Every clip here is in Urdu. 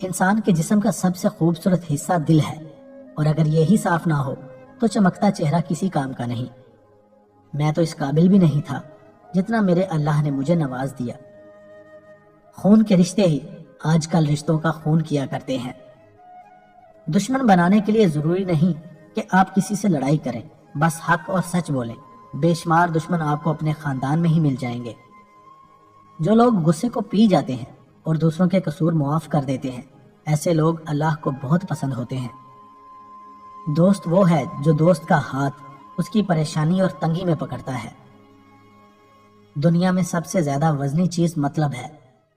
انسان کے جسم کا سب سے خوبصورت حصہ دل ہے، اور اگر یہی صاف نہ ہو تو چمکتا چہرہ کسی کام کا نہیں۔ میں تو اس قابل بھی نہیں تھا جتنا میرے اللہ نے مجھے نواز دیا۔ خون کے رشتے ہی آج کل رشتوں کا خون کیا کرتے ہیں۔ دشمن بنانے کے لیے ضروری نہیں کہ آپ کسی سے لڑائی کریں، بس حق اور سچ بولیں۔ بے شمار دشمن آپ کو اپنے خاندان میں ہی مل جائیں گے۔ جو لوگ غصے کو پی جاتے ہیں اور دوسروں کے قصور معاف کر دیتے ہیں، ایسے لوگ اللہ کو بہت پسند ہوتے ہیں۔ دوست وہ ہے جو دوست کا ہاتھ اس کی پریشانی اور تنگی میں پکڑتا ہے۔ دنیا میں سب سے زیادہ وزنی چیز مطلب ہے۔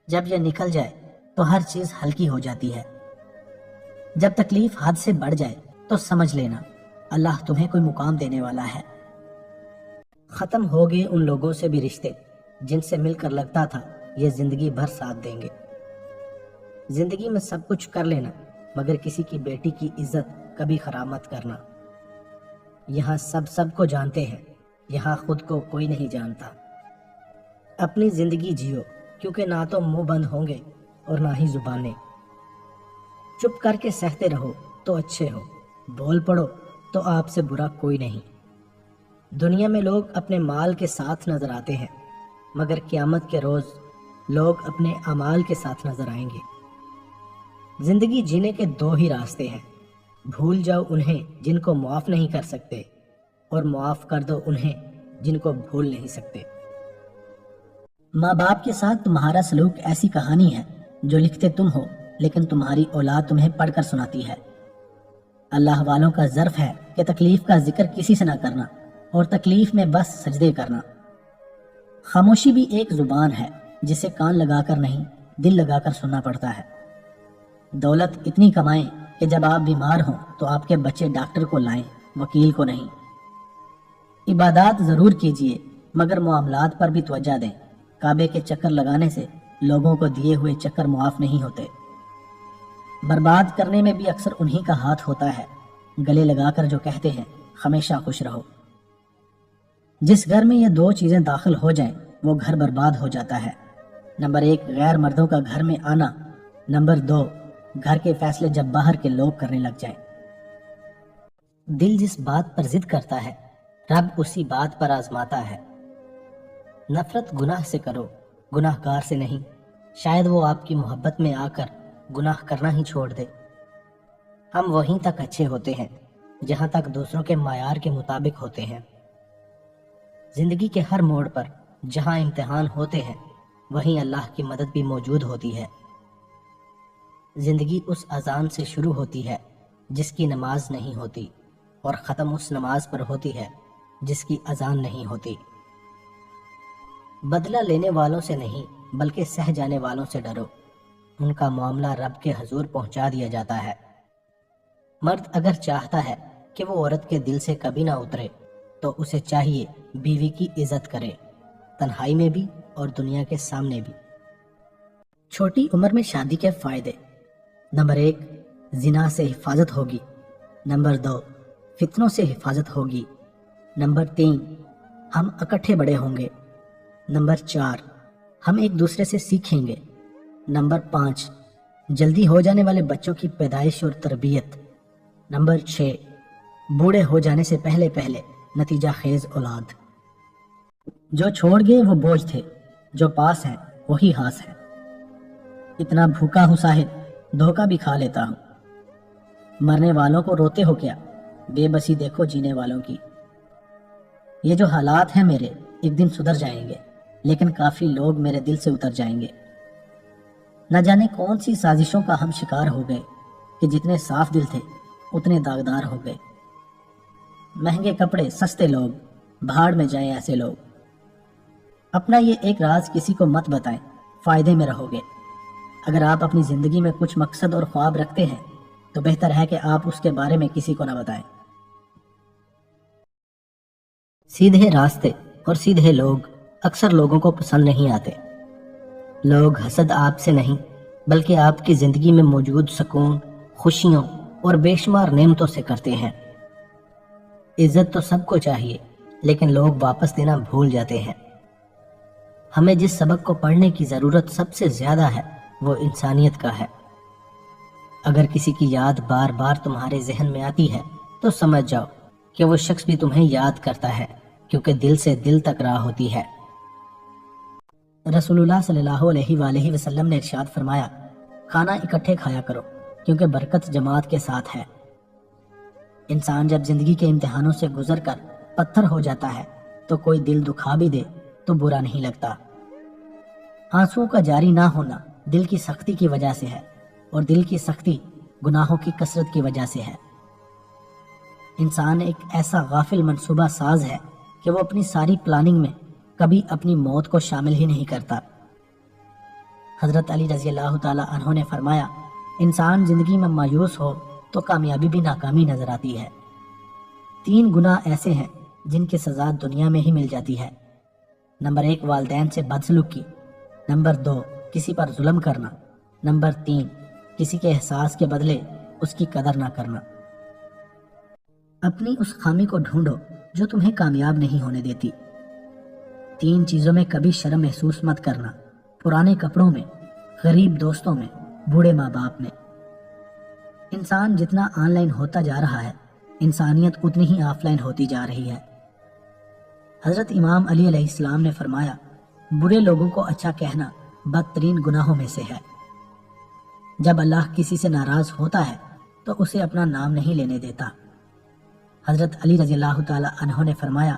جب یہ نکل جائے تو ہر چیز ہلکی ہو جاتی ہے۔ جب تکلیف حد سے بڑھ جائے تو سمجھ لینا اللہ تمہیں کوئی مقام دینے والا ہے۔ ختم ہو گئے ان لوگوں سے بھی رشتے جن سے مل کر لگتا تھا یہ زندگی بھر ساتھ دیں گے۔ زندگی میں سب کچھ کر لینا مگر کسی کی بیٹی کی عزت کبھی خراب مت کرنا۔ یہاں سب کو جانتے ہیں، یہاں خود کو کوئی نہیں جانتا۔ اپنی زندگی جیو، کیونکہ نہ تو منہ بند ہوں گے اور نہ ہی زبانیں۔ چپ کر کے سہتے رہو تو اچھے ہو، بول پڑو تو آپ سے برا کوئی نہیں۔ دنیا میں لوگ اپنے مال کے ساتھ نظر آتے ہیں، مگر قیامت کے روز لوگ اپنے اعمال کے ساتھ نظر آئیں گے۔ زندگی جینے کے دو ہی راستے ہیں، بھول جاؤ انہیں جن کو معاف نہیں کر سکتے، اور معاف کر دو انہیں جن کو بھول نہیں سکتے۔ ماں باپ کے ساتھ تمہارا سلوک ایسی کہانی ہے جو لکھتے تم ہو لیکن تمہاری اولاد تمہیں پڑھ کر سناتی ہے۔ اللہ والوں کا ظرف ہے کہ تکلیف کا ذکر کسی سے نہ کرنا اور تکلیف میں بس سجدے کرنا۔ خاموشی بھی ایک زبان ہے جسے کان لگا کر نہیں دل لگا کر سننا پڑتا ہے۔ دولت اتنی کمائیں کہ جب آپ بیمار ہوں تو آپ کے بچے ڈاکٹر کو لائیں، وکیل کو نہیں۔ عبادات ضرور کیجئے مگر معاملات پر بھی توجہ دیں۔ کعبے کے چکر لگانے سے لوگوں کو دیے ہوئے چکر معاف نہیں ہوتے۔ برباد کرنے میں بھی اکثر انہی کا ہاتھ ہوتا ہے، گلے لگا کر جو کہتے ہیں ہمیشہ خوش رہو۔ جس گھر میں یہ دو چیزیں داخل ہو جائیں وہ گھر برباد ہو جاتا ہے۔ نمبر 1 غیر مردوں کا گھر میں آنا، نمبر 2 گھر کے فیصلے جب باہر کے لوگ کرنے لگ جائیں۔ دل جس بات پر ضد کرتا ہے رب اسی بات پر آزماتا ہے۔ نفرت گناہ سے کرو، گناہ گار سے نہیں، شاید وہ آپ کی محبت میں آ کر گناہ کرنا ہی چھوڑ دے۔ ہم وہیں تک اچھے ہوتے ہیں جہاں تک دوسروں کے معیار کے مطابق ہوتے ہیں۔ زندگی کے ہر موڑ پر جہاں امتحان ہوتے ہیں وہیں اللہ کی مدد بھی موجود ہوتی ہے۔ زندگی اس اذان سے شروع ہوتی ہے جس کی نماز نہیں ہوتی، اور ختم اس نماز پر ہوتی ہے جس کی اذان نہیں ہوتی۔ بدلہ لینے والوں سے نہیں بلکہ سہ جانے والوں سے ڈرو، ان کا معاملہ رب کے حضور پہنچا دیا جاتا ہے۔ مرد اگر چاہتا ہے کہ وہ عورت کے دل سے کبھی نہ اترے تو اسے چاہیے بیوی کی عزت کرے، تنہائی میں بھی اور دنیا کے سامنے بھی۔ چھوٹی عمر میں شادی کے فائدے: نمبر 1 زنا سے حفاظت ہوگی، نمبر 2 فتنوں سے حفاظت ہوگی، نمبر 3 ہم اکٹھے بڑے ہوں گے، نمبر 4 ہم ایک دوسرے سے سیکھیں گے، نمبر 5 جلدی ہو جانے والے بچوں کی پیدائش اور تربیت، نمبر 6 بوڑھے ہو جانے سے پہلے نتیجہ خیز اولاد۔ جو چھوڑ گئے وہ بوجھ تھے، جو پاس ہیں وہی ہاس ہے۔ اتنا بھوکا ہوں صاحب دھوکا بھی کھا لیتا ہوں۔ مرنے والوں کو روتے ہو کیا، بے بسی دیکھو جینے والوں کی۔ یہ جو حالات ہیں میرے ایک دن سدھر جائیں گے، لیکن کافی لوگ میرے دل سے اتر جائیں گے۔ نہ جانے کون سی سازشوں کا ہم شکار ہو گئے کہ جتنے صاف دل تھے اتنے داغدار ہو گئے۔ مہنگے کپڑے سستے لوگ، بھاڑ میں جائیں ایسے لوگ۔ اپنا یہ ایک راز کسی کو مت بتائیں، فائدے میں رہو گے۔ اگر آپ اپنی زندگی میں کچھ مقصد اور خواب رکھتے ہیں تو بہتر ہے کہ آپ اس کے بارے میں کسی کو نہ بتائیں۔ سیدھے راستے اور سیدھے لوگ اکثر لوگوں کو پسند نہیں آتے۔ لوگ حسد آپ سے نہیں بلکہ آپ کی زندگی میں موجود سکون، خوشیوں اور بے شمار نعمتوں سے کرتے ہیں۔ عزت تو سب کو چاہیے لیکن لوگ واپس دینا بھول جاتے ہیں۔ ہمیں جس سبق کو پڑھنے کی ضرورت سب سے زیادہ ہے وہ انسانیت کا ہے۔ اگر کسی کی یاد بار بار تمہارے ذہن میں آتی ہے تو سمجھ جاؤ کہ وہ شخص بھی تمہیں یاد کرتا ہے، کیونکہ دل سے دل تک راہ ہوتی ہے۔ رسول اللہ صلی اللہ علیہ وآلہ وسلم نے ارشاد فرمایا، کھانا اکٹھے کھایا کرو کیونکہ برکت جماعت کے ساتھ ہے۔ انسان جب زندگی کے امتحانوں سے گزر کر پتھر ہو جاتا ہے تو کوئی دل دکھا بھی دے تو برا نہیں لگتا۔ آنسوؤں کا جاری نہ ہونا دل کی سختی کی وجہ سے ہے، اور دل کی سختی گناہوں کی کثرت کی وجہ سے ہے۔ انسان ایک ایسا غافل منصوبہ ساز ہے کہ وہ اپنی ساری پلاننگ میں کبھی اپنی موت کو شامل ہی نہیں کرتا۔ حضرت علی رضی اللہ تعالی عنہ نے فرمایا، انسان زندگی میں مایوس ہو تو کامیابی بھی ناکامی نظر آتی ہے۔ 3 گناہ ایسے ہیں جن کی سزا دنیا میں ہی مل جاتی ہے۔ نمبر 1، والدین سے بدسلوکی۔ نمبر 2، کسی پر ظلم کرنا۔ نمبر 3، کسی کے احساس کے بدلے اس کی قدر نہ کرنا۔ اپنی اس خامی کو ڈھونڈو جو تمہیں کامیاب نہیں ہونے دیتی۔ 3 چیزوں میں کبھی شرم محسوس مت کرنا: پرانے کپڑوں میں، غریب دوستوں میں، بوڑھے ماں باپ میں۔ انسان جتنا آن لائن ہوتا جا رہا ہے، انسانیت اتنی ہی آف لائن ہوتی جا رہی ہے۔ حضرت امام علی علیہ السلام نے فرمایا، برے لوگوں کو اچھا کہنا بدترین گناہوں میں سے ہے۔ جب اللہ کسی سے ناراض ہوتا ہے تو اسے اپنا نام نہیں لینے دیتا۔ حضرت علی رضی اللہ تعالی عنہ نے فرمایا،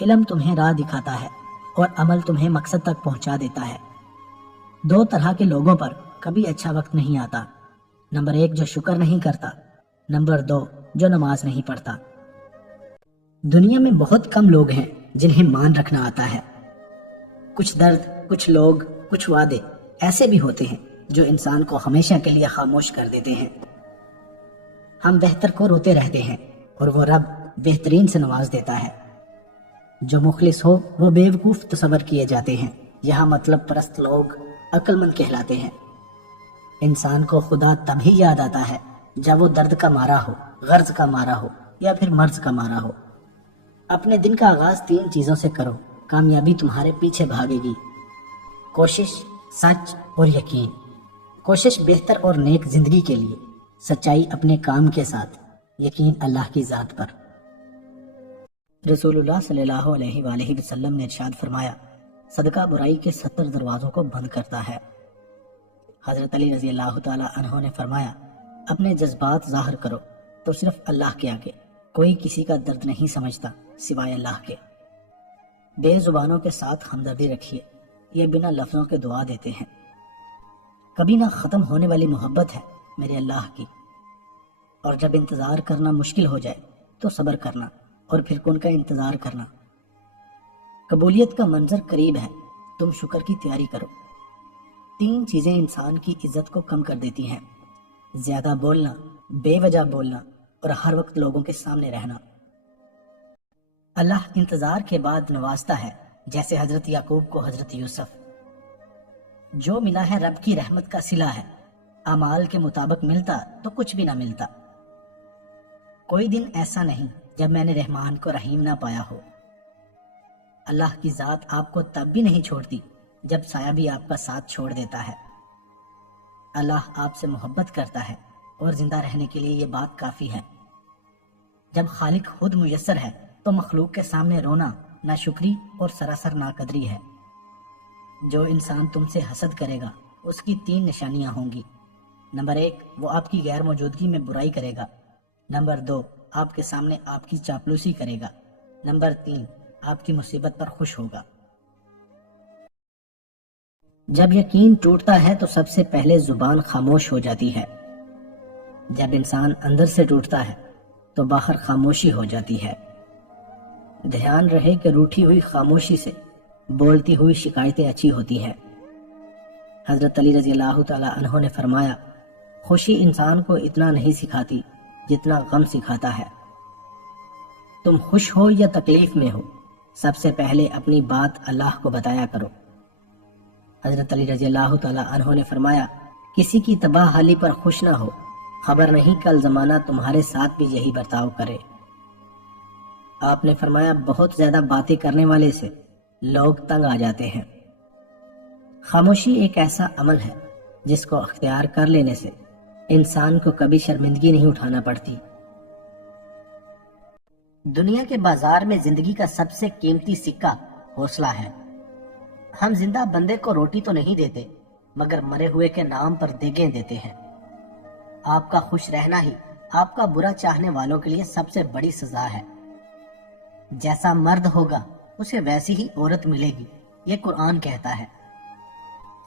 علم تمہیں راہ دکھاتا ہے اور عمل تمہیں مقصد تک پہنچا دیتا ہے۔ 2 طرح کے لوگوں پر کبھی اچھا وقت نہیں آتا: نمبر 1، جو شکر نہیں کرتا۔ نمبر 2، جو نماز نہیں پڑھتا۔ دنیا میں بہت کم لوگ ہیں جنہیں مان رکھنا آتا ہے۔ کچھ درد، کچھ لوگ، کچھ وعدے ایسے بھی ہوتے ہیں جو انسان کو ہمیشہ کے لیے خاموش کر دیتے ہیں۔ ہم بہتر کو روتے رہتے ہیں اور وہ رب بہترین سے نواز دیتا ہے۔ جو مخلص ہو وہ بیوقوف تصور کیے جاتے ہیں، یہاں مطلب پرست لوگ عقل مند کہلاتے ہیں۔ انسان کو خدا تب ہی یاد آتا ہے جب وہ درد کا مارا ہو، غرض کا مارا ہو یا پھر مرض کا مارا ہو۔ اپنے دن کا آغاز 3 چیزوں سے کرو، کامیابی تمہارے پیچھے بھاگے گی: کوشش، سچ اور یقین۔ کوشش بہتر اور نیک زندگی کے لیے، سچائی اپنے کام کے ساتھ، یقین اللہ کی ذات پر۔ رسول اللہ صلی اللہ علیہ وآلہ وسلم نے ارشاد فرمایا، صدقہ برائی کے 70 دروازوں کو بند کرتا ہے۔ حضرت علی رضی اللہ تعالی عنہ نے فرمایا، اپنے جذبات ظاہر کرو تو صرف اللہ کے آگے، کوئی کسی کا درد نہیں سمجھتا سوائے اللہ کے۔ بے زبانوں کے ساتھ ہمدردی رکھیے، یہ بنا لفظوں کے دعا دیتے ہیں۔ کبھی نہ ختم ہونے والی محبت ہے میرے اللہ کی، اور جب انتظار کرنا مشکل ہو جائے تو صبر کرنا اور پھر کن کا انتظار کرنا۔ قبولیت کا منظر قریب ہے، تم شکر کی تیاری کرو۔ 3 چیزیں انسان کی عزت کو کم کر دیتی ہیں: زیادہ بولنا، بے وجہ بولنا اور ہر وقت لوگوں کے سامنے رہنا۔ اللہ انتظار کے بعد نوازتا ہے، جیسے حضرت یعقوب کو حضرت یوسف۔ جو ملا ہے رب کی رحمت کا صلہ ہے، اعمال کے مطابق ملتا تو کچھ بھی نہ ملتا۔ کوئی دن ایسا نہیں جب میں نے رحمان کو رحیم نہ پایا ہو۔ اللہ کی ذات آپ کو تب بھی نہیں چھوڑتی جب سایہ بھی آپ کا ساتھ چھوڑ دیتا ہے۔ اللہ آپ سے محبت کرتا ہے اور زندہ رہنے کے لیے یہ بات کافی ہے۔ جب خالق خود میسر ہے تو مخلوق کے سامنے رونا ناشکری اور سراسر ناقدری ہے۔ جو انسان تم سے حسد کرے گا اس کی 3 نشانیاں ہوں گی: نمبر 1، وہ آپ کی غیر موجودگی میں برائی کرے گا۔ نمبر 2، آپ کے سامنے آپ کی چاپلوسی کرے گا۔ نمبر 3، آپ کی مصیبت پر خوش ہوگا۔ جب یقین ٹوٹتا ہے تو سب سے پہلے زبان خاموش ہو جاتی ہے۔ جب انسان اندر سے ٹوٹتا ہے تو باہر خاموشی ہو جاتی ہے۔ دھیان رہے کہ روٹھی ہوئی خاموشی سے بولتی ہوئی شکایتیں اچھی ہوتی ہیں۔ حضرت علی رضی اللہ تعالی عنہ نے فرمایا، خوشی انسان کو اتنا نہیں سکھاتی جتنا غم سکھاتا ہے۔ تم خوش ہو یا تکلیف میں ہو، سب سے پہلے اپنی بات اللہ کو بتایا کرو۔ حضرت علی رضی اللہ تعالی عنہ نے فرمایا، کسی کی تباہ حالی پر خوش نہ ہو، خبر نہیں کل زمانہ تمہارے ساتھ بھی یہی برتاؤ کرے۔ آپ نے فرمایا، بہت زیادہ باتیں کرنے والے سے لوگ تنگ آ جاتے ہیں۔ خاموشی ایک ایسا عمل ہے جس کو اختیار کر لینے سے انسان کو کبھی شرمندگی نہیں اٹھانا پڑتی۔ دنیا کے بازار میں زندگی کا سب سے قیمتی سکہ حوصلہ ہے۔ ہم زندہ بندے کو روٹی تو نہیں دیتے، مگر مرے ہوئے کے نام پر دیگیں دیتے ہیں۔ آپ کا خوش رہنا ہی آپ کا برا چاہنے والوں کے لیے سب سے بڑی سزا ہے۔ جیسا مرد ہوگا اسے ویسی ہی عورت ملے گی، یہ قرآن کہتا ہے۔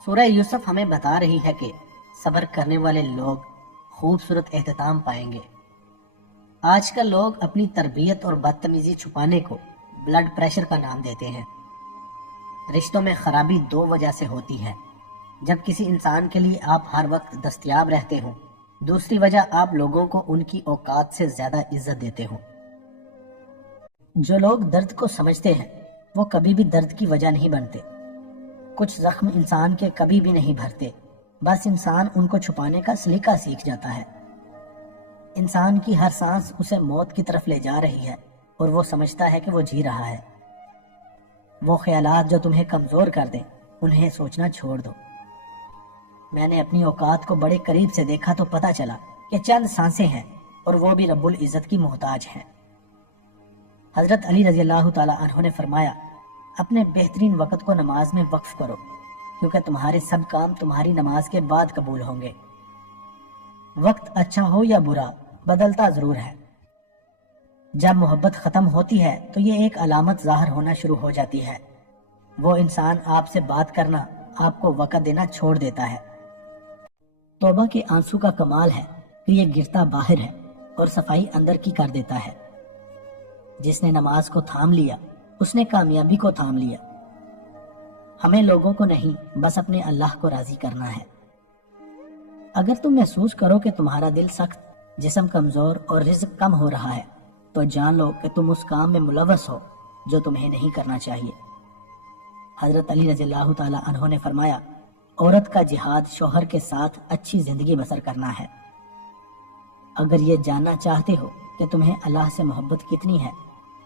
سورہ یوسف ہمیں بتا رہی ہے کہ صبر کرنے والے لوگ خوبصورت اختتام پائیں گے۔ آج کل لوگ اپنی تربیت اور بدتمیزی چھپانے کو بلڈ پریشر کا نام دیتے ہیں۔ رشتوں میں خرابی دو وجہ سے ہوتی ہے: جب کسی انسان کے لیے آپ ہر وقت دستیاب رہتے ہوں، دوسری وجہ آپ لوگوں کو ان کی اوقات سے زیادہ عزت دیتے ہوں۔ جو لوگ درد کو سمجھتے ہیں وہ کبھی بھی درد کی وجہ نہیں بنتے۔ کچھ زخم انسان کے کبھی بھی نہیں بھرتے، بس انسان ان کو چھپانے کا سلیقہ سیکھ جاتا ہے۔ انسان کی ہر سانس اسے موت کی طرف لے جا رہی ہے اور وہ سمجھتا ہے کہ وہ جی رہا ہے۔ وہ خیالات جو تمہیں کمزور کر دیں انہیں سوچنا چھوڑ دو۔ میں نے اپنی اوقات کو بڑے قریب سے دیکھا تو پتہ چلا کہ چند سانسیں ہیں اور وہ بھی رب العزت کی محتاج ہیں۔ حضرت علی رضی اللہ تعالیٰ عنہ نے فرمایا، اپنے بہترین وقت کو نماز میں وقف کرو، کیونکہ تمہارے سب کام تمہاری نماز کے بعد قبول ہوں گے۔ وقت اچھا ہو یا برا بدلتا ضرور ہے۔ جب محبت ختم ہوتی ہے تو یہ ایک علامت ظاہر ہونا شروع ہو جاتی ہے۔ وہ انسان آپ سے بات کرنا، آپ کو وقت دینا چھوڑ دیتا ہے۔ توبہ کے آنسو کا کمال ہے کہ یہ گرتا باہر ہے اور صفائی اندر کی کر دیتا ہے۔ جس نے نماز کو تھام لیا اس نے کامیابی کو تھام لیا۔ ہمیں لوگوں کو نہیں بس اپنے اللہ کو راضی کرنا ہے۔ اگر تم محسوس کرو کہ تمہارا دل سخت، جسم کمزور اور رزق کم ہو رہا ہے تو جان لو کہ تم اس کام میں ملوث ہو جو تمہیں نہیں کرنا چاہیے۔ حضرت علی رضی اللہ تعالیٰ عنہ نے فرمایا، عورت کا جہاد شوہر کے ساتھ اچھی زندگی بسر کرنا ہے۔ اگر یہ جاننا چاہتے ہو کہ تمہیں اللہ سے محبت کتنی ہے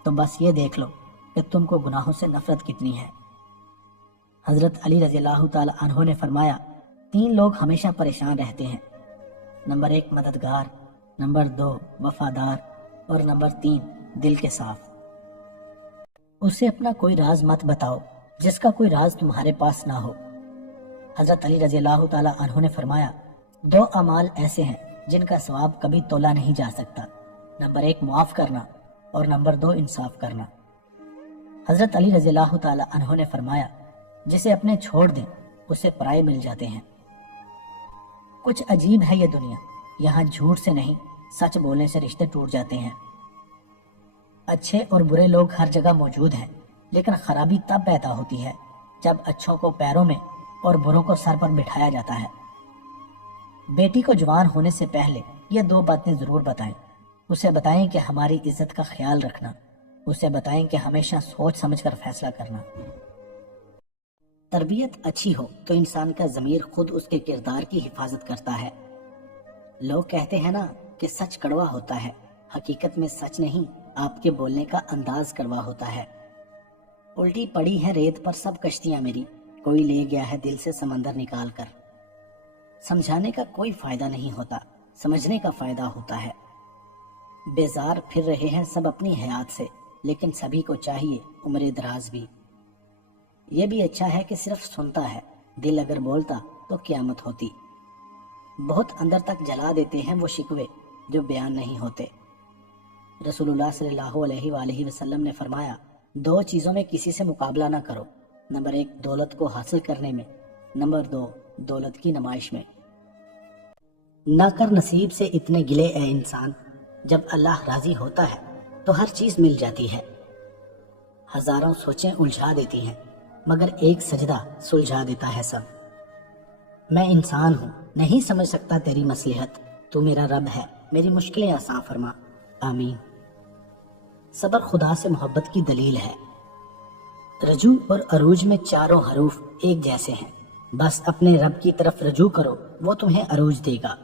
تو بس یہ دیکھ لو کہ تم کو گناہوں سے نفرت کتنی ہے۔ حضرت علی رضی اللہ تعالیٰ عنہ نے فرمایا، 3 لوگ ہمیشہ پریشان رہتے ہیں: نمبر 1 مددگار، نمبر 2 وفادار اور نمبر 3 دل کے صاف۔ اسے اپنا کوئی راز مت بتاؤ جس کا کوئی راز تمہارے پاس نہ ہو۔ حضرت علی رضی اللہ تعالیٰ عنہ نے فرمایا، 2 اعمال ایسے ہیں جن کا ثواب کبھی تولا نہیں جا سکتا: نمبر 1 معاف کرنا اور نمبر 2 انصاف کرنا۔ حضرت علی رضی اللہ تعالیٰ عنہ نے فرمایا، جسے اپنے چھوڑ دیں اسے پرائے مل جاتے ہیں۔ کچھ عجیب ہے یہ دنیا، یہاں جھوٹ سے نہیں سچ بولنے سے رشتے ٹوٹ جاتے ہیں۔ اچھے اور برے لوگ ہر جگہ موجود ہیں، لیکن خرابی تب پیدا ہوتی ہے جب اچھوں کو پیروں میں اور بروں کو سر پر بٹھایا جاتا ہے۔ بیٹی کو جوان ہونے سے پہلے یہ 2 باتیں ضرور بتائیں۔ اسے بتائیں کہ ہماری عزت کا خیال رکھنا، اسے بتائیں کہ ہمیشہ سوچ سمجھ کر فیصلہ کرنا۔ تربیت اچھی ہو تو انسان کا ضمیر خود اس کے کردار کی حفاظت کرتا ہے۔ لوگ کہتے ہیں نا کہ سچ کڑوا ہوتا ہے، حقیقت میں سچ نہیں، آپ کے بولنے کا انداز کڑوا ہوتا ہے۔ الٹی پڑی ہے ریت پر سب کشتیاں میری، کوئی لے گیا ہے دل سے سمندر نکال کر۔ سمجھانے کا کوئی فائدہ نہیں ہوتا، سمجھنے کا فائدہ ہوتا ہے۔ بیزار پھر رہے ہیں سب اپنی حیات سے، لیکن سبھی کو چاہیے عمر دراز بھی۔ یہ بھی اچھا ہے کہ صرف سنتا ہے، دل اگر بولتا تو قیامت ہوتی۔ بہت اندر تک جلا دیتے ہیں وہ شکوے جو بیان نہیں ہوتے۔ رسول اللہ صلی اللہ علیہ وآلہ وسلم نے فرمایا، 2 چیزوں میں کسی سے مقابلہ نہ کرو: نمبر 1 دولت کو حاصل کرنے میں، نمبر 2 دولت کی نمائش میں۔ نہ کر نصیب سے اتنے گلے اے انسان، جب اللہ راضی ہوتا ہے تو ہر چیز مل جاتی ہے۔ ہزاروں سوچیں الجھا دیتی ہیں مگر ایک سجدہ سلجھا دیتا ہے سب۔ میں انسان ہوں، نہیں سمجھ سکتا تیری مصلحت، تو میرا رب ہے، میری مشکلیں آسان فرما، آمین۔ صبر خدا سے محبت کی دلیل ہے۔ رجوع اور عروج میں چاروں حروف ایک جیسے ہیں، بس اپنے رب کی طرف رجوع کرو، وہ تمہیں عروج دے گا۔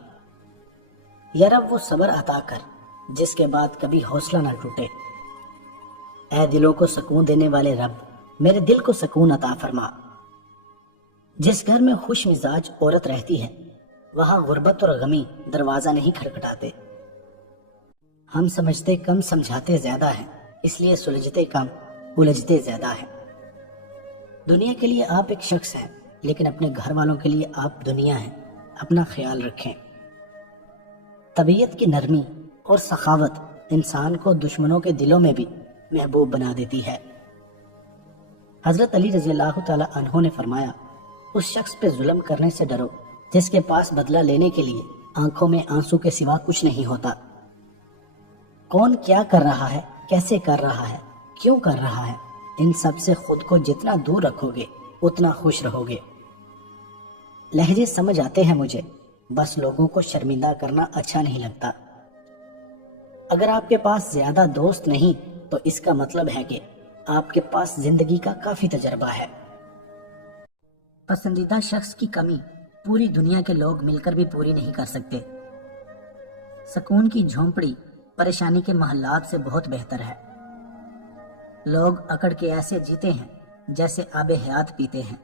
یا رب وہ صبر عطا کر جس کے بعد کبھی حوصلہ نہ ٹوٹے۔ اے دلوں کو سکون دینے والے رب، میرے دل کو سکون عطا فرما۔ جس گھر میں خوش مزاج عورت رہتی ہے وہاں غربت اور غمی دروازہ نہیں کھٹکھٹاتے۔ ہم سمجھتے کم سمجھاتے زیادہ ہیں، اس لیے سلجھتے کم الجھتے زیادہ ہیں۔ دنیا کے لیے آپ ایک شخص ہیں، لیکن اپنے گھر والوں کے لیے آپ دنیا ہیں۔ اپنا خیال رکھیں۔ طبیعت کی نرمی اور سخاوت انسان کو دشمنوں کے دلوں میں بھی محبوب بنا دیتی ہے۔ حضرت علی رضی اللہ تعالی عنہ نے فرمایا، اس شخص پہ ظلم کرنے سے ڈرو جس کے پاس بدلہ لینے کے لیے آنکھوں میں آنسو کے سوا کچھ نہیں ہوتا۔ کون کیا کر رہا ہے، کیسے کر رہا ہے، کیوں کر رہا ہے، ان سب سے خود کو جتنا دور رکھو گے اتنا خوش رہو گے۔ لہجے سمجھ آتے ہیں مجھے، بس لوگوں کو شرمندہ کرنا اچھا نہیں لگتا۔ اگر آپ کے پاس زیادہ دوست نہیں تو اس کا مطلب ہے کہ آپ کے پاس زندگی کا کافی تجربہ ہے۔ پسندیدہ شخص کی کمی پوری دنیا کے لوگ مل کر بھی پوری نہیں کر سکتے۔ سکون کی جھونپڑی پریشانی کے محلات سے بہت بہتر ہے۔ لوگ اکڑ کے ایسے جیتے ہیں جیسے آب حیات پیتے ہیں۔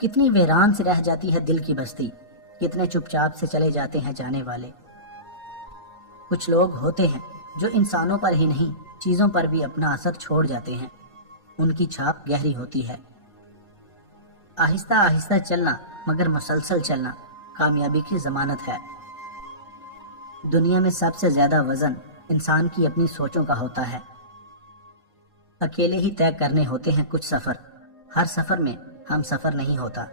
کتنی ویران سے رہ جاتی ہے دل کی بستی، کتنے چپ چاپ سے چلے جاتے ہیں جانے والے۔ کچھ لوگ ہوتے ہیں جو انسانوں پر ہی نہیں چیزوں پر بھی اپنا اثر چھوڑ جاتے ہیں، ان کی چھاپ گہری ہوتی ہے۔ آہستہ آہستہ چلنا مگر مسلسل چلنا کامیابی کی ضمانت ہے۔ دنیا میں سب سے زیادہ وزن انسان کی اپنی سوچوں کا ہوتا ہے۔ اکیلے ہی طے کرنے ہوتے ہیں کچھ سفر، ہر سفر میں ہم سفر نہیں ہوتا۔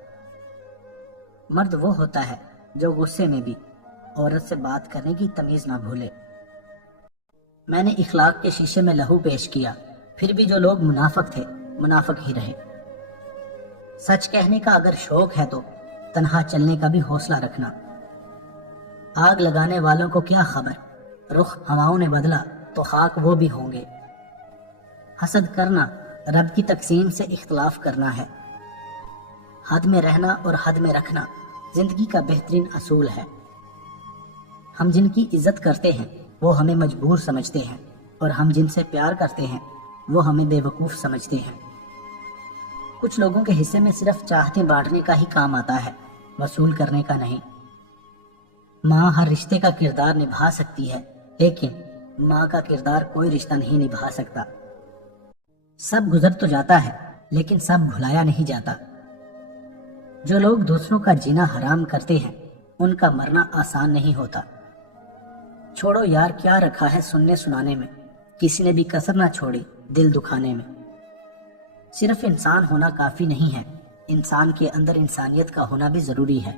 مرد وہ ہوتا ہے جو غصے میں بھی عورت سے بات کرنے کی تمیز نہ بھولے۔ میں نے اخلاق کے شیشے میں لہو پیش کیا، پھر بھی جو لوگ منافق تھے منافق ہی رہے۔ سچ کہنے کا اگر شوق ہے تو تنہا چلنے کا بھی حوصلہ رکھنا۔ آگ لگانے والوں کو کیا خبر، رخ ہواؤں نے بدلا تو خاک وہ بھی ہوں گے۔ حسد کرنا رب کی تقسیم سے اختلاف کرنا ہے۔ حد میں رہنا اور حد میں رکھنا زندگی کا بہترین اصول ہے۔ ہم جن کی عزت کرتے ہیں وہ ہمیں مجبور سمجھتے ہیں، اور ہم جن سے پیار کرتے ہیں وہ ہمیں بے وقوف سمجھتے ہیں۔ کچھ لوگوں کے حصے میں صرف چاہتے بانٹنے کا ہی کام آتا ہے، وصول کرنے کا نہیں۔ ماں ہر رشتے کا کردار نبھا سکتی ہے، لیکن ماں کا کردار کوئی رشتہ نہیں نبھا سکتا۔ سب گزر تو جاتا ہے لیکن سب بھلایا نہیں جاتا۔ جو لوگ دوسروں کا جینا حرام کرتے ہیں ان کا مرنا آسان نہیں ہوتا۔ چھوڑو یار، کیا رکھا ہے سننے سنانے میں، کسی نے بھی کسر نہ چھوڑی دل دکھانے میں۔ صرف انسان ہونا کافی نہیں ہے، انسان کے اندر انسانیت کا ہونا بھی ضروری ہے۔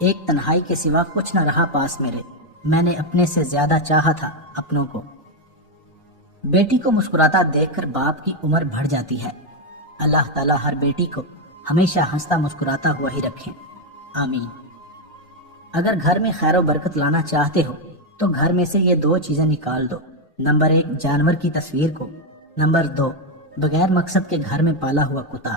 ایک تنہائی کے سوا کچھ نہ رہا پاس میرے، میں نے اپنے سے زیادہ چاہا تھا اپنوں کو۔ بیٹی کو مسکراتا دیکھ کر باپ کی عمر بڑھ جاتی ہے۔ اللہ تعالیٰ ہر بیٹی کو ہمیشہ ہنستا مسکراتا ہوا ہی رکھیں، آمین۔ اگر گھر میں خیر و برکت لانا چاہتے ہو تو گھر میں سے یہ 2 چیزیں نکال دو۔ نمبر 1 جانور کی تصویر کو، نمبر 2 بغیر مقصد کے گھر میں پالا ہوا کتا۔